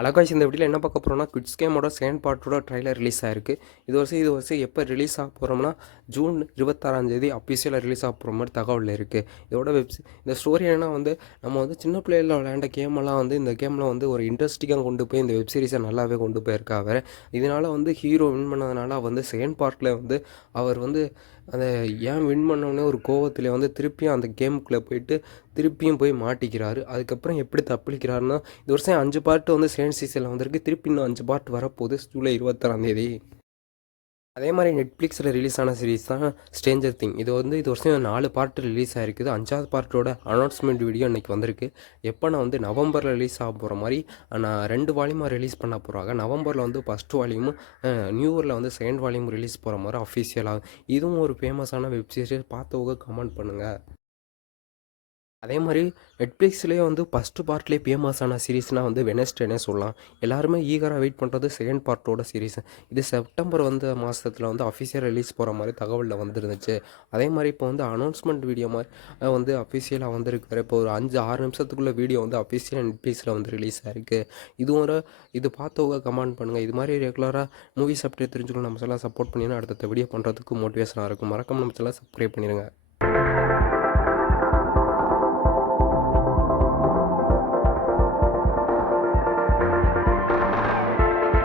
அழகாய்ஸ் இந்த வீடியோவில் என்ன பார்க்க போகிறோம்னா குவிட்ஸ் கேமோட செகண்ட் பார்ட்டோட ட்ரைலர் ரிலீஸ் ஆயிருக்கு. இது வருஷம் எப்போ ரிலீஸ் ஆக போகிறோம்னா ஜூன் 26 அஃபிஷியலாக ரிலீஸ் ஆக போகிற மாதிரி தகவல் இருக்குது. இந்த ஸ்டோரி என்னன்னா நம்ம சின்ன பிள்ளைகளில் விளையாண்ட கேமெல்லாம் இந்த கேமில் ஒரு இன்ட்ரெஸ்டிங்காக கொண்டு போய் இந்த வெப் சீரிஸை நல்லாவே கொண்டு போயிருக்காரு. இதனால் ஹீரோ வின் பண்ணதுனால செகண்ட் பார்ட்டில் அவர் அதை ஏன் வின் பண்ணோன்னே ஒரு கோவத்தில் திருப்பியும் அந்த கேமுக்குள்ளே போயிட்டு திருப்பியும் போய் மாட்டிக்கிறாரு. அதுக்கப்புறம் எப்படி தப்பிக்கிறாருன்னா இந்த வருஷம் 5 பார்ட்டு செகண்ட் சீசனில் வந்திருக்கு. திருப்பி இன்னும் 5 பார்ட் வரப்போகுது ஜூலை 26. அதே மாதிரி நெட்ஃப்ளிக்ஸில் ரிலீஸ் ஆன சீரிஸ் தான் ஸ்ட்ரேஞ்சர் திங். இது வருஷம் 4 பார்ட் ரிலீஸ் ஆகிருக்குது. 5வது பார்ட்டோட அனௌன்ஸ்மெண்ட் வீடியோ இன்றைக்கி வந்திருக்கு. எப்போ நான் நவம்பரில் ரிலீஸ் ஆக போகிற மாதிரி நான் 2 வால்யூமாக ரிலீஸ் பண்ண போகிறாங்க. நவம்பரில் ஃபஸ்ட் வால்யூமும் நியூ இயரில் செகண்ட் வால்யூம் ரிலீஸ் போகிற மாதிரி அஃபிஷியலாக. இதுவும் ஒரு ஃபேமஸான வெப் சீரிஸ். பார்த்தவங்க கமெண்ட் பண்ணுங்கள். அதே மாதிரி நெட்ஃப்ளிக்ஸ்லேயே ஃபஸ்ட்டு பார்ட்லேயே ஃபேமஸான சீரீஸ்னால் வெனஸ்டேனே சொல்லலாம். எல்லாருமே ஈகராக வெயிட் பண்ணுறது செகண்ட் பார்ட்டோட சீரீஸ். இது செப்டம்பர் மாதத்தில் அஃபிஷியல் ரிலீஸ் போகிற மாதிரி தகவலில் வந்துருந்துச்சு. அதே மாதிரி இப்போ அனௌன்ஸ்மெண்ட் வீடியோ மாதிரி அஃபிஷியலாக வந்திருக்காரு. இப்போ ஒரு 5-6 நிமிஷத்துக்குள்ள வீடியோ அஃபிஷியலாக நெட்ஃப்ளிக்ஸில் ரிலீஸ் ஆகிருக்கு. இது பார்த்தவங்க கமெண்ட் பண்ணுங்கள். இது மாதிரி ரெகுலராக மூவிஸ் அப்டேட் தெரிஞ்சுக்கணும் நம்ம எல்லாம் சப்போர்ட் பண்ணினா அடுத்த வீடியோ பண்ணுறதுக்கு மோட்டிவேஷனாக இருக்கும். மறக்காம நம்ம எல்லாம் சப்ஸ்கிரைப் பண்ணிடுங்க.